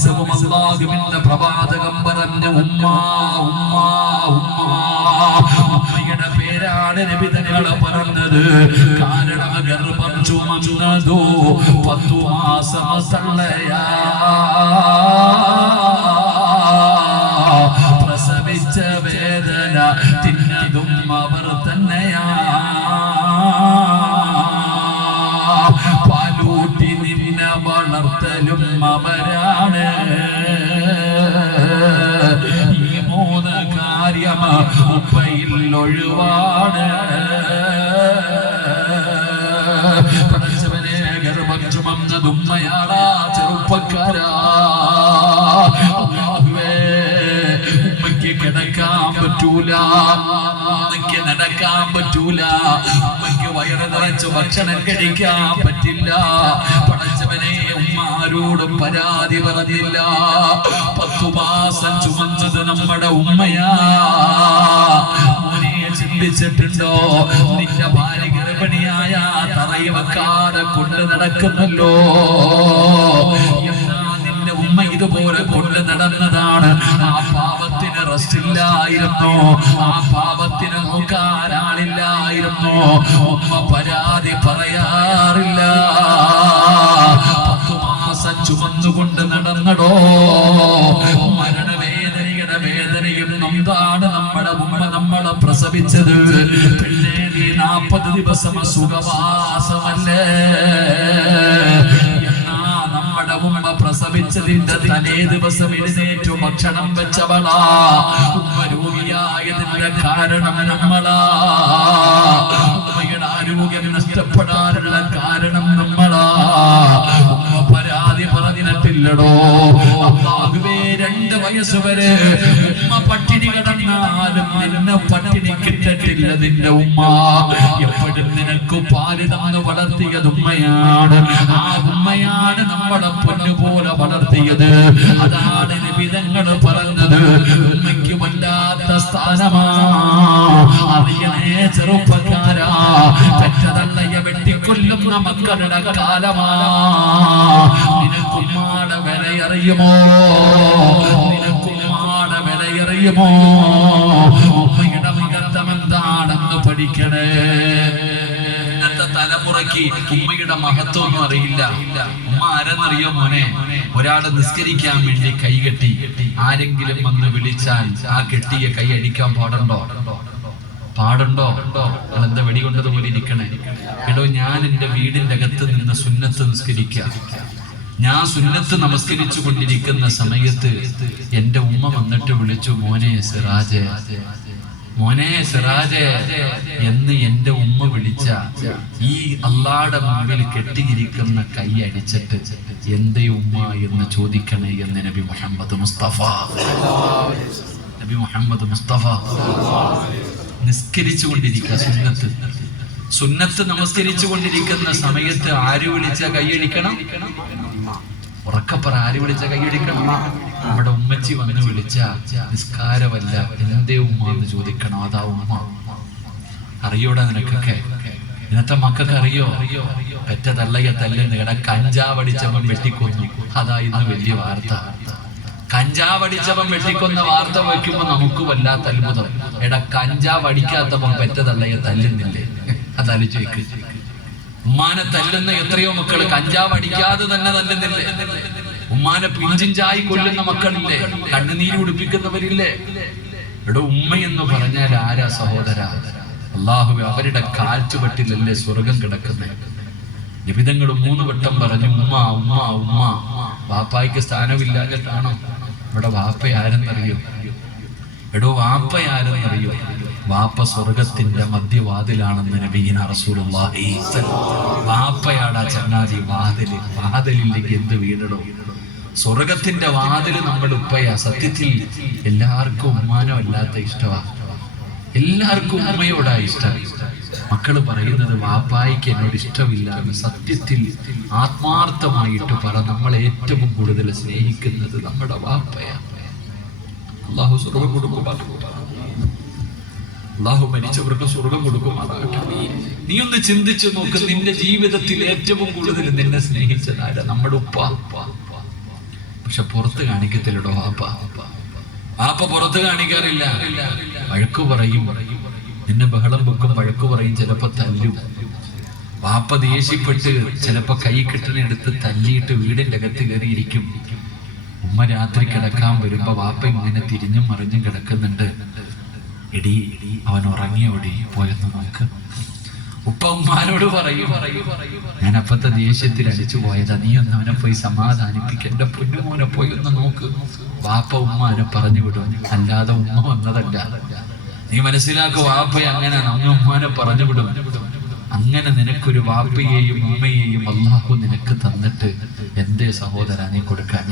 ദിവസവും അല്ലാഹുവിന്റെ പ്രവാചകം പറഞ്ഞ ഉമ്മ ഉമ്മ ഉമ്മ. ഉമ്മയുടെ പേരാണ് നബി തങ്ങൾ പറഞ്ഞത്. കാരണം ഗർഭം ചുമന്നതോ 10 മാസം തള്ളയാ, പ്രസവിച്ച വേദന തിന്നതും അവർ തന്നെയാ. പാലൂട്ടി നിന്നെ വളർത്തലും അവരാണ്. ഈ 3 കാര്യം ഉപ്പയിൽ ഒഴിവാണ്. പഠിച്ചവനെ ഗർഭം ചുമന്നതുമ്മയാളാ ചെറുപ്പക്കാരാ. ഉമ്മയ്ക്ക് കിടക്കാൻ പറ്റൂല, ഉമ്മയ്ക്ക് നടക്കാൻ പറ്റൂല, ഉമ്മയ്ക്ക് വയറ് നിറച്ച് ഭക്ഷണം കഴിക്കാൻ പറ്റില്ല. പഠിച്ചവനെ ഉമ്മ ആരോടും പരാതി പറഞ്ഞില്ല. 10 മാസം ചുമന്നത് നമ്മുടെ ഉമ്മയാ. മോനെ ചിന്തിച്ചിട്ടുണ്ടോ? നിന്റെ ഭാര്യ ഗർഭിണിയായ തറയിൽ വെക്കാതെ കൊണ്ട് നടക്കുന്നല്ലോ. നിന്റെ ഉമ്മ ഇതുപോലെ കൊണ്ട് നടന്നതാണ്. ആ പാപത്തിന് റെസ്റ്റ് ഇല്ലായിരുന്നു, ആ പാപത്തിന് നോക്കാൻ ആളില്ലായിരുന്നു. ഉമ്മ പരാതി പറയാറില്ല. 10 മാസം ചുമന്നുകൊണ്ട് നടന്നടോ. മരണവേദനയുടെ വേദനയും നൊന്താണ് നമ്മുടെ ഉമ്മ നമ്മളെ പ്രസവിച്ചത്. പിന്നെ നീ 40 ദിവസം സുഖവാസമല്ലേ? നമ്മുടെ ഉമ്മ പ്രസവിച്ചതിന്റെ തലേ ദിവസം എഴുന്നേറ്റു ഭക്ഷണം വെച്ചവളാ. ഉമ്മ രോഗിയായതിന്റെ കാരണം നമ്മളാ. ഉമ്മയുടെ ആരോഗ്യം നഷ്ടപ്പെടാനുള്ള കാരണം നമ്മളാ. ഉമ്മ പരാതി പറഞ്ഞിട്ടില്ലടോ. അല്ലാഹുവേ 2 വയസ്സ് വരെ ഉമ്മ പട്ടിണി കിടന്നാലും നിന്നെ പട്ടിണി കിട്ടത്തില്ല നിന്റെ ഉമ്മ. എപ്പോഴും നിനക്ക് പാല് തന്ന് വളർത്തിയത് ഉമ്മയാണ്. ആ ഉമ്മയാണ് നമ്മളെ പൊന്നുപോലെ വളർത്തിയത്. അതാണ് നബി തങ്ങൾ പറഞ്ഞത്. ഉമ്മയ്ക്ക് വല്ലാത്ത സ്ഥാനമാ. അറിയണേ ചെറുപ്പക്കാരാ, പെറ്റതള്ളയെ വെട്ടിക്കൊല്ലുന്ന മക്കളുടെ കാലമാ. നിനക്കുമ്മാടെ വിലയറിയുമോ? നിനക്കുമ്മാടെ വിലയറിയുമോ? ഉമ്മയുടെ മഹത്വം എന്താണെന്ന് പഠിക്കണേ. ഇന്നത്തെ തലമുറയ്ക്ക് ഉമ്മയുടെ മഹത്വം ഒന്നും അറിയില്ല. ഉമ്മ ആരെന്നറിയോ മോനെ? ഒരാള് നിസ്കരിക്കാൻ വേണ്ടി കൈകെട്ടി ആരെങ്കിലും വന്ന് വിളിച്ചാൽ ആ കെട്ടിയ കൈ അടിക്കാൻ പാടുണ്ടോ? പാടുണ്ടോ? എന്താ വെടികൊണ്ടതുപോലെ ഇരിക്കണേ? എടോ, ഞാൻ എന്റെ വീടിന്റെ അകത്ത് നിന്ന് സുന്നത്ത് നിസ്കരിക്കുക. ഞാൻ സുന്നത്ത് നമസ്കരിച്ചു കൊണ്ടിരിക്കുന്ന സമയത്ത് എന്റെ ഉമ്മ വന്നിട്ട് വിളിച്ചു, മോനെ സിറാജേ, മോനെ സിറാജേ എന്ന് എന്റെ ഉമ്മ വിളിച്ച ഈ അള്ളാടെ മുമ്പിൽ കെട്ടിയിരിക്കുന്ന കൈ അടിച്ചിട്ട് എന്തേ ഉമ്മ എന്ന് ചോദിക്കണേ എന്ന് നബി മുഹമ്മദ് മുസ്തഫ. നബി മുഹമ്മദ് മുസ്തഫ നിസ്കരിച്ചു കൊണ്ടിരിക്കുക. സുന്നത്ത് നമസ്കരിച്ചു കൊണ്ടിരിക്കുന്ന സമയത്ത് ആര് വിളിച്ച കൈയടിക്കണം? ഉറക്കപ്പറ, ആര് വിളിച്ച കൈയടിക്കണം? നമ്മുടെ ഉമ്മച്ചി വന്ന് വിളിച്ച നിസ്കാരമല്ല എന്തേ ഉമ്മ എന്ന് ചോദിക്കണം. അതാ ഉമ്മ. അറിയോടാ നിനക്കൊക്കെ? ഇന്നത്തെ മക്കൾക്ക് അറിയോ? പെറ്റ തള്ളയെ തല്ലുന്ന ഇട കഞ്ചാവടിച്ചവൻ വെട്ടിക്കൊന്നു. അതാ ഇന്ന് വലിയ വാർത്ത. കഞ്ചാവടിച്ചവൻ വെട്ടിക്കൊന്ന വാർത്ത വയ്ക്കുമ്പോ നമുക്ക് വല്ലാത്ത അത്ഭുതം. എടാ, കഞ്ചാവടിക്കാത്തവൻ പെറ്റ തള്ളയെ തല്ലുന്നില്ലേ? അതാലോചിക്ക്. ഉമ്മാനെ തല്ലുന്ന എത്രയോ മക്കള് കഞ്ചാവ് അടിക്കാതെ തന്നെ തല്ലുന്നില്ലേ? ഉമ്മാനെ പിഞ്ചിഞ്ചായി കൊല്ലുന്ന മക്കളില്ലേ? കണ്ണുനീര് കുടിപ്പിക്കുന്നവരില്ലേ? ഇവിടെ ഉമ്മ എന്ന് പറഞ്ഞാൽ ആരാ സഹോദര? അല്ലാഹുവേ, അവരുടെ കാൽച്ചുവട്ടിലല്ലേ സ്വർഗം കിടക്കുന്നത്. നിബിധങ്ങൾ 3 വട്ടം പറഞ്ഞു ഉമ്മ ഉമ്മ ഉമ്മ. വാപ്പായ്ക്ക് സ്ഥാനമില്ലാഞ്ഞിട്ടാണോ? ഇവിടെ വാപ്പ ആരെന്നറിയോ? എടോ, വാപ്പ ആരെന്നറിയോ? വാപ്പ സ്വർഗത്തിന്റെ മധ്യവാതിലാണെന്ന് നബിയിന റസൂലുള്ളാഹി. വാപ്പയാടാ ചങ്ങാതി വാതില്. വാതിലിലേക്ക് എന്ത് വീടടോ? സ്വർഗത്തിന്റെ വാതില് നമ്മുടെ ഉപ്പയാ. സത്യത്തിൽ എല്ലാവർക്കും ഉമ്മാനോ അല്ലാത്ത ഇഷ്ടമാ. എല്ലാവർക്കും ഉമ്മയോടാ ഇഷ്ടം. മക്കള് പറയുന്നത് വാപ്പായിക്ക് എന്നോട് ഇഷ്ടമില്ല. സത്യത്തിൽ ആത്മാർത്ഥമായിട്ട് പറ, നമ്മൾ ഏറ്റവും കൂടുതൽ സ്നേഹിക്കുന്നത് നമ്മുടെ വാപ്പയാ. അല്ലാഹു സ്വർഗം കൊടുക്കുമാറാകട്ടെ. അല്ലാഹു മരിച്ചവർക്ക് സ്വർഗം കൊടുക്കുമാറാകട്ടെ. നീ ഒന്ന് ചിന്തിച്ചു നോക്ക്, നിന്റെ ജീവിതത്തിൽ ഏറ്റവും കൂടുതൽ നിന്നെ സ്നേഹിച്ചതാരാ? നമ്മുടെ ഉപ്പ. പക്ഷെ പുറത്ത് കാണിക്കത്തില്ലടോ വാപ്പ. വാപ്പ പുറത്ത് കാണിക്കാറില്ല. വഴക്കു പറയും, നിന്നെ ബഹളം വെക്കും, വഴക്കു പറയും, ചിലപ്പോ തല്ലും. വാപ്പ ദേഷ്യപ്പെട്ട് ചിലപ്പോ കൈ കെട്ടിനെടുത്ത് തല്ലിയിട്ട് വീടിന്റെ അകത്ത് കയറിയിരിക്കും. ഉമ്മ രാത്രി കിടക്കാൻ വരുമ്പോ വാപ്പ ഇങ്ങനെ തിരിഞ്ഞും മറിഞ്ഞും കിടക്കുന്നുണ്ട്. എടി അവൻ ഉറങ്ങിയോടി, പോയെന്ന് നോക്ക്. ഉപ്പ ഉമ്മാനോട് പറയും, ഞാൻ അപ്പത്തെ ദേഷ്യത്തിൽ അടിച്ചു പോയതാ, നീ ഒന്ന് അവനെ പോയി സമാധാനിപ്പിക്ക, എന്റെ പൊന്നുമോനെ പോയി ഒന്ന് നോക്ക്. വാപ്പ ഉമ്മാനെ പറഞ്ഞു വിടും, അല്ലാതെ ഉമ്മ വന്നതല്ല. നീ മനസ്സിലാക്കുക, വാപ്പ അങ്ങനെ നമ്മ ഉമ്മാനെ പറഞ്ഞു വിടും. അങ്ങനെ നിനക്കൊരു വാപ്പയെയും ഉമ്മയെയും അള്ളാഹു നിനക്ക് തന്നിട്ട് എന്തേ സഹോദര നീ കൊടുക്കാൻ?